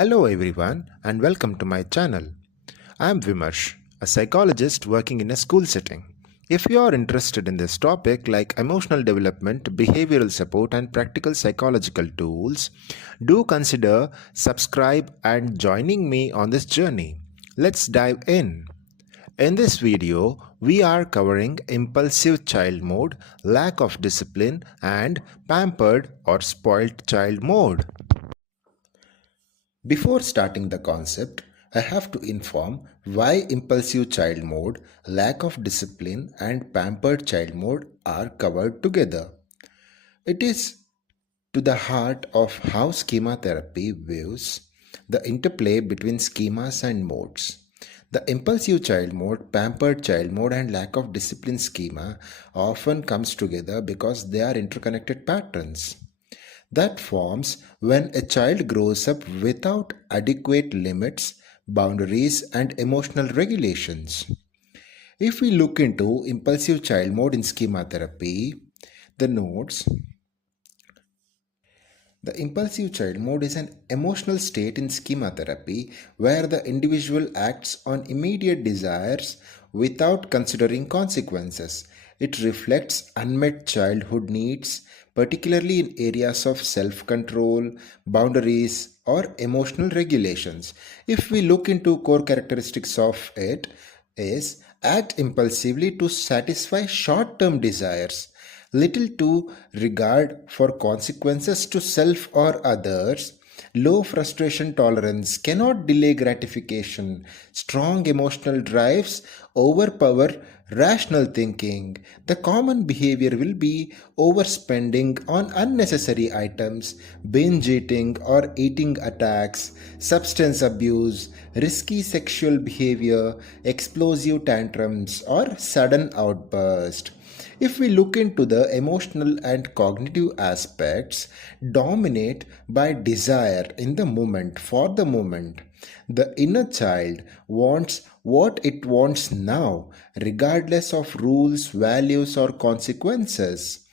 Hello everyone and welcome to my channel. I am Vimarsh, a psychologist working in a school setting. If you are interested in this topic like emotional development, behavioral support and practical psychological tools, do consider subscribe and joining me on this journey. Let's dive in. In this video, we are covering impulsive child mode, lack of discipline and pampered or spoiled child mode. Before starting the concept, I have to inform why impulsive child mode, lack of discipline, and pampered child mode are covered together. It is to the heart of how schema therapy views the interplay between schemas and modes. The impulsive child mode, pampered child mode, and lack of discipline schema often comes together because they are interconnected patterns that forms when a child grows up without adequate limits, boundaries, and emotional regulations. If we look into impulsive child mode in schema therapy, the notes the impulsive child mode is an emotional state in schema therapy where the individual acts on immediate desires without considering consequences. It reflects unmet childhood needs, particularly in areas of self control, boundaries, or emotional regulations. If we look into core characteristics of it, is act impulsively to satisfy short term desires, little to regard for consequences to self or others, low frustration tolerance, cannot delay gratification, strong emotional drives overpower rational thinking. The common behavior will be overspending on unnecessary items, binge eating or eating attacks, substance abuse, risky sexual behavior, explosive tantrums, or sudden outburst. If we look into the emotional and cognitive aspects, dominate by desire in the moment for the moment. The inner child wants what it wants now, regardless of rules, values, or consequences,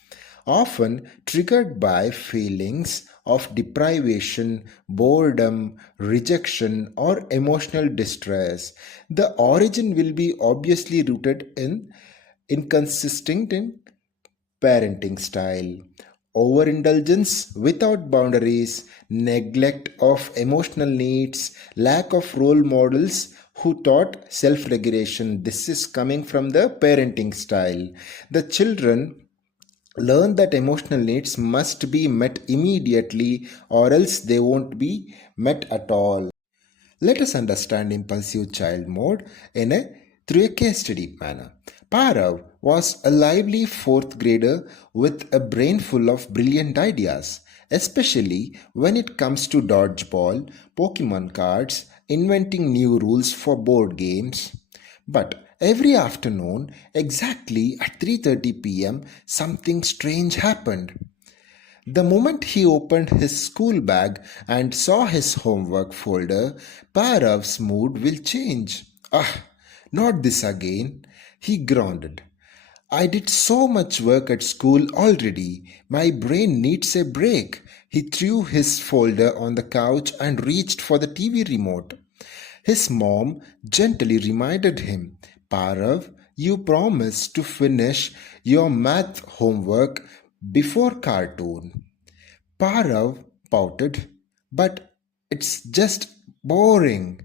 often triggered by feelings of deprivation, boredom, rejection, or emotional distress. The origin will be obviously rooted in inconsistent in parenting style, overindulgence without boundaries, neglect of emotional needs, lack of role models who taught self regulation. This is coming from the parenting style. The children learn that emotional needs must be met immediately or else they won't be met at all. Let us understand impulsive child mode through a case study manner. Parav was a lively fourth grader with a brain full of brilliant ideas, especially when it comes to dodgeball, Pokemon cards, inventing new rules for board games. But every afternoon, exactly at 3:30 p.m., something strange happened. The moment he opened his school bag and saw his homework folder, Parav's mood will change. Ah, not this again, he groaned. I did so much work at school already. My brain needs a break. He threw his folder on the couch and reached for the TV remote. His mom gently reminded him, Parav, you promised to finish your math homework before cartoon. Parav pouted, but it's just boring.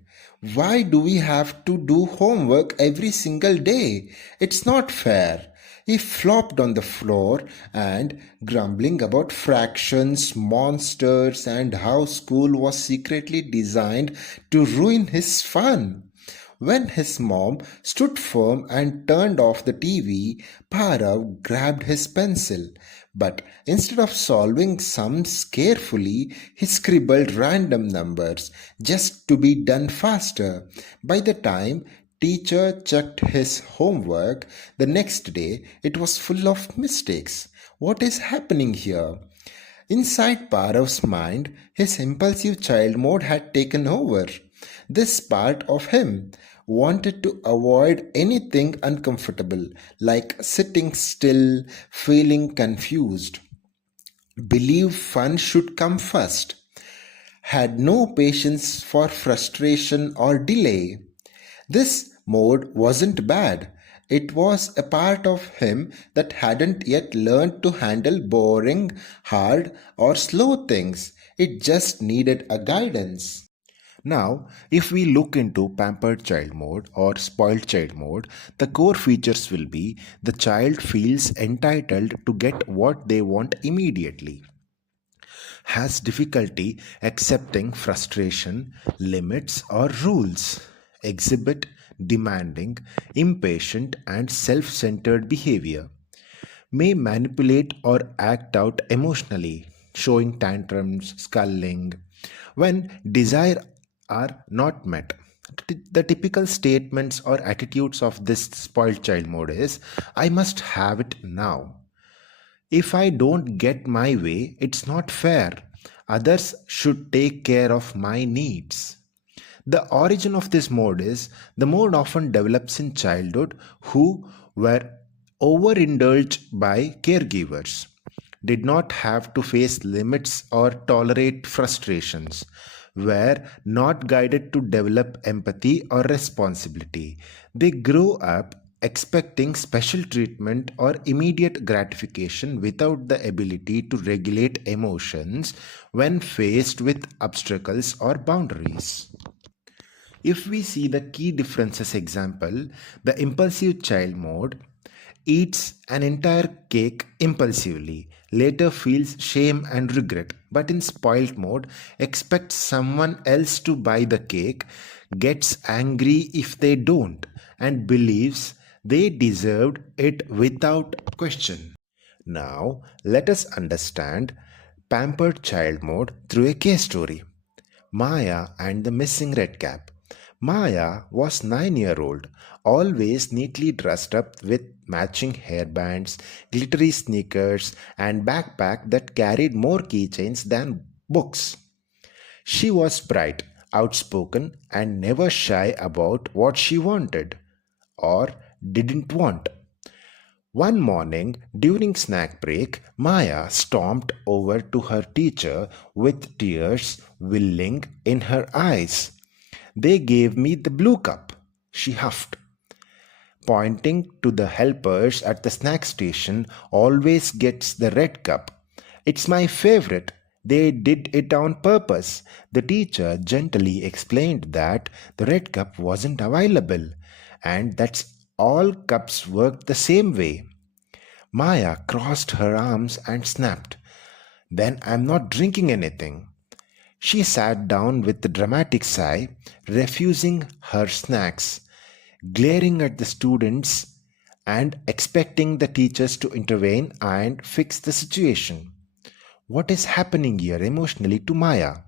Why do we have to do homework every single day? It's not fair. He flopped on the floor and grumbling about fractions, monsters, and how school was secretly designed to ruin his fun. When his mom stood firm and turned off the TV, Parav grabbed his pencil. But instead of solving sums carefully, he scribbled random numbers just to be done faster. By the time teacher checked his homework the next day, it was full of mistakes. What is happening here? Inside Parav's mind, his impulsive child mode had taken over. This part of him wanted to avoid anything uncomfortable, like sitting still, feeling confused. Believe fun should come first. had no patience for frustration or delay. This mode wasn't bad. It was a part of him that hadn't yet learned to handle boring, hard, or slow things. It just needed a guidance. Now, if we look into pampered child mode or spoiled child mode, the core features will be the child feels entitled to get what they want immediately, has difficulty accepting frustration, limits, or rules, exhibit demanding, impatient, and self centered behavior, may manipulate or act out emotionally, showing tantrums, sculling, when desire are not met. The typical statements or attitudes of this spoiled child mode is I must have it now. If I don't get my way, it's not fair. Others should take care of my needs. The origin of this mode is the mode often develops in childhood who were overindulged by caregivers, did not have to face limits or tolerate frustrations, were not guided to develop empathy or responsibility. They grew up expecting special treatment or immediate gratification without the ability to regulate emotions when faced with obstacles or boundaries. If we see the key differences example, the impulsive child mode eats an entire cake impulsively, later feels shame and regret, but in spoiled mode expects someone else to buy the cake, gets angry if they don't, and believes they deserved it without question. Now, let us understand pampered child mode through a case story. Maya and the missing red cap. Maya was 9-year-old, always neatly dressed up with matching hairbands, glittery sneakers, and backpack that carried more keychains than books. She was bright, outspoken, and never shy about what she wanted or didn't want. One morning, during snack break, Maya stormed over to her teacher with tears welling in her eyes. They gave me the blue cup, she huffed, pointing to the helpers at the snack station always gets the red cup. It's my favorite. They did it on purpose. The teacher gently explained that the red cup wasn't available and that's all cups work the same way. Maya crossed her arms and snapped. Then I'm not drinking anything. She sat down with a dramatic sigh, refusing her snacks, glaring at the students and expecting the teachers to intervene and fix the situation. What is happening here emotionally to Maya?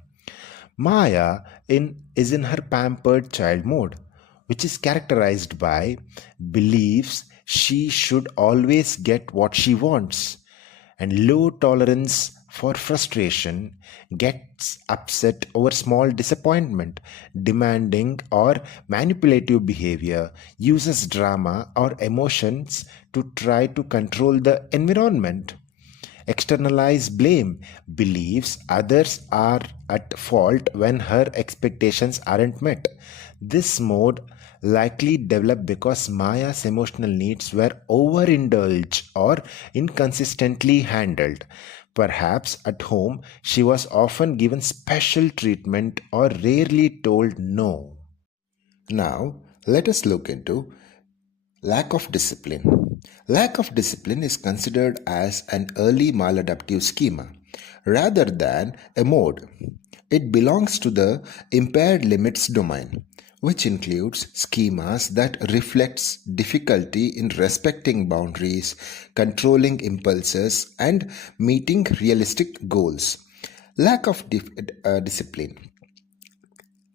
Maya is in her pampered child mode, which is characterized by beliefs she should always get what she wants and low tolerance for frustration, gets upset over small disappointment, demanding or manipulative behavior, uses drama or emotions to try to control the environment, externalize blame, believes others are at fault when her expectations aren't met. This mode likely developed because Maya's emotional needs were overindulged or inconsistently handled. Perhaps at home she was often given special treatment or rarely told no. Now, let us look into lack of discipline. Lack of discipline is considered as an early maladaptive schema rather than a mode. It belongs to the impaired limits domain, which includes schemas that reflects difficulty in respecting boundaries, controlling impulses, and meeting realistic goals. Lack of discipline,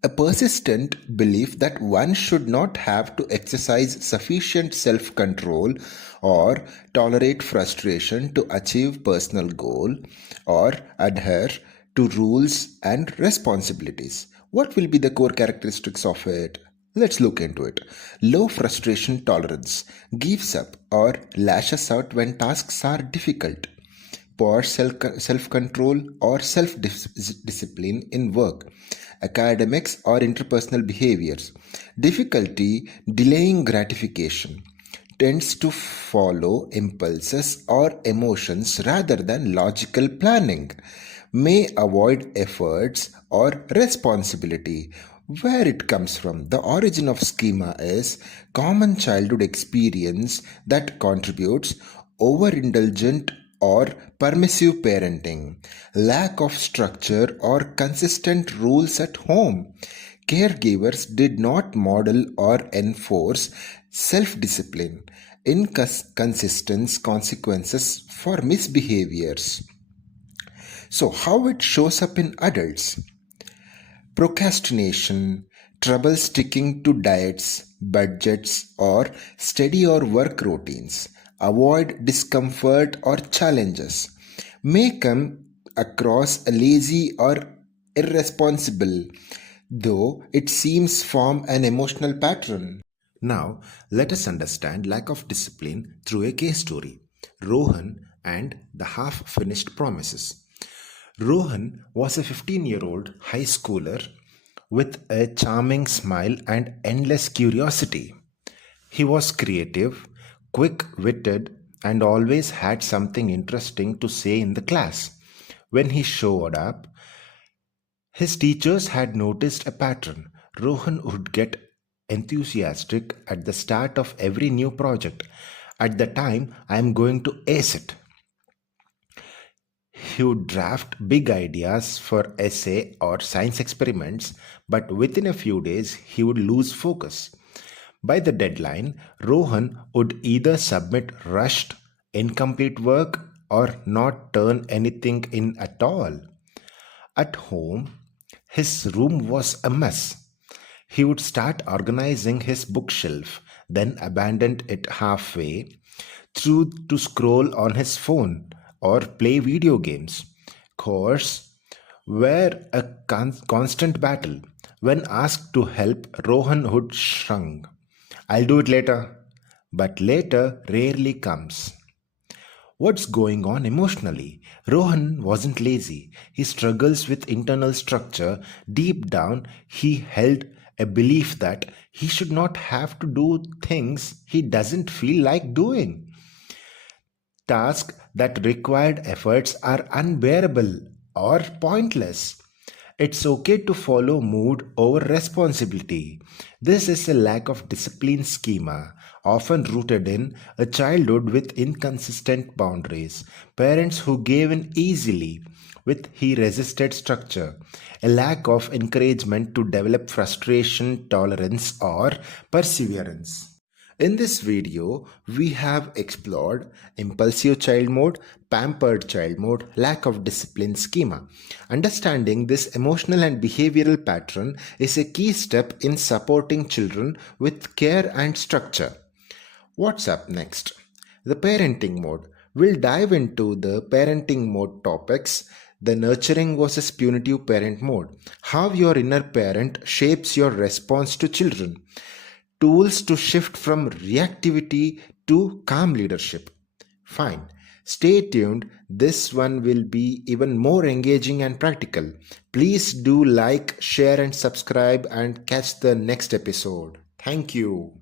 a persistent belief that one should not have to exercise sufficient self control or tolerate frustration to achieve personal goal or adhere to rules and responsibilities. What will be the core characteristics of it? Let's look into it. Low frustration tolerance, gives up or lashes out when tasks are difficult. poor self control or self discipline in work, academics, or interpersonal behaviors. Difficulty delaying gratification tends to follow impulses or emotions rather than logical planning, may avoid efforts or responsibility. Where it comes from, the origin of schema is common childhood experience that contributes overindulgent or permissive parenting, lack of structure or consistent rules at home. Caregivers did not model or enforce self discipline, inconsistent consequences for misbehaviors. So, how it shows up in adults? Procrastination, trouble sticking to diets, budgets, or study or work routines, avoid discomfort or challenges, may come across lazy or irresponsible, though it seems form an emotional pattern. Now, let us understand lack of discipline through a case story. Rohan and the half finished promises. Rohan was a 15-year-old high schooler with a charming smile and endless curiosity. He was creative, quick witted, and always had something interesting to say in the class. When he showed up, his teachers had noticed a pattern. Rohan would get enthusiastic at the start of every new project. At the time, I am going to ace it. He would draft big ideas for essay or science experiments, but within a few days he would lose focus. By the deadline, Rohan would either submit rushed, incomplete work or not turn anything in at all. At home, his room was a mess. He would start organizing his bookshelf, then abandon it halfway through to scroll on his phone or play video games. Chores were a constant battle. When asked to help, Rohan would shrug. I'll do it later. But later rarely comes. What's going on emotionally? Rohan wasn't lazy. He struggles with internal structure. Deep down, he held a belief that he should not have to do things he doesn't feel like doing. Tasks that required efforts are unbearable or pointless. It's okay to follow mood over responsibility. This is a lack of discipline schema, often rooted in a childhood with inconsistent boundaries, parents who gave in easily with he resisted structure, a lack of encouragement to develop frustration, tolerance, or perseverance. In this video, we have explored impulsive child mode, pampered child mode, lack of discipline schema. Understanding this emotional and behavioral pattern is a key step in supporting children with care and structure. What's up next? The parenting mode. We'll dive into the parenting mode topics, the nurturing versus punitive parent mode, how your inner parent shapes your response to children, tools to shift from reactivity to calm leadership. Fine. Stay tuned. This one will be even more engaging and practical. Please do like, share, and subscribe and catch the next episode. Thank you.